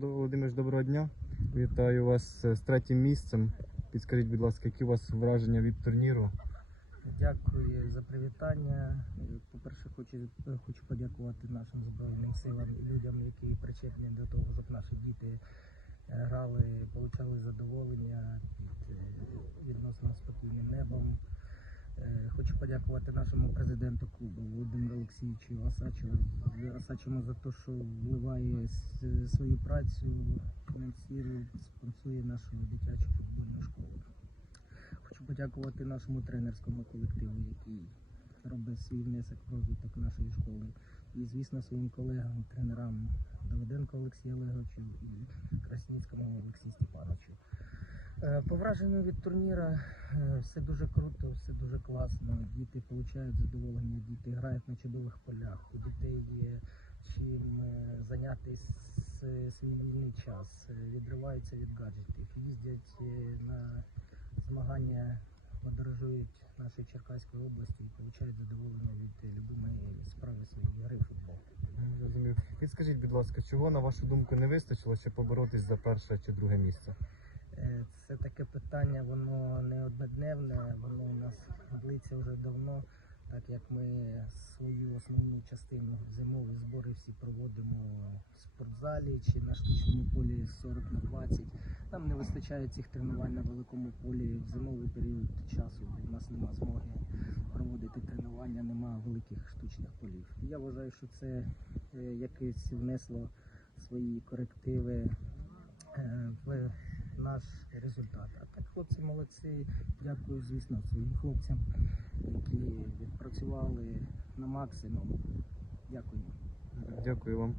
Володимир, доброго дня. Вітаю вас е, з третім місцем. Підскажіть, будь ласка, які у вас враження від турніру? Дякую за привітання. Е, По-перше, хочу, хочу подякувати нашим Збройним силам і людям, які причетні до того, щоб наші діти е, грали, отримали задоволення під е, відносно спокійним небом. Подякувати нашому президенту клубу Володимиру Олексійовичу Осачому за те, що вливає свою працю, фінансує, спонсує нашу дитячу футбольну школу. Хочу подякувати нашому тренерському колективу, який робить свій внесок в розвиток нашої школи. І, звісно, своїм колегам, тренерам Давиденко Олексію Олеговичу і Красніцькому Олексію Степановичу. Е, По враженню від турніра е, все дуже круто, все дуже класно. Діти отримують задоволення, діти грають на чудових полях. У дітей є чим е, зайнятися свій вільний час, е, відриваються від гаджетів, їздять е, на змагання, подорожують нашої Черкаської області і отримують задоволення від любимої справи своєї гри футбол. Зрозумів. Підскажіть, будь ласка, чого на вашу думку не вистачило, щоб поборотись за перше чи друге місце? Це таке питання, воно не однодневне, воно у нас длиться вже давно, так як ми свою основну частину зимові збори всі проводимо в спортзалі чи на штучному полі 40 на 20. Нам не вистачає цих тренувань на великому полі в зимовий період часу. У нас немає змоги проводити тренування, немає великих штучних полів. Я вважаю, що це е, якесь внесло свої корективи е, в наш результат. А так хлопці молодці. Дякую, звісно, своїм хлопцям, які відпрацювали на максимум. Дякую. Дякую вам.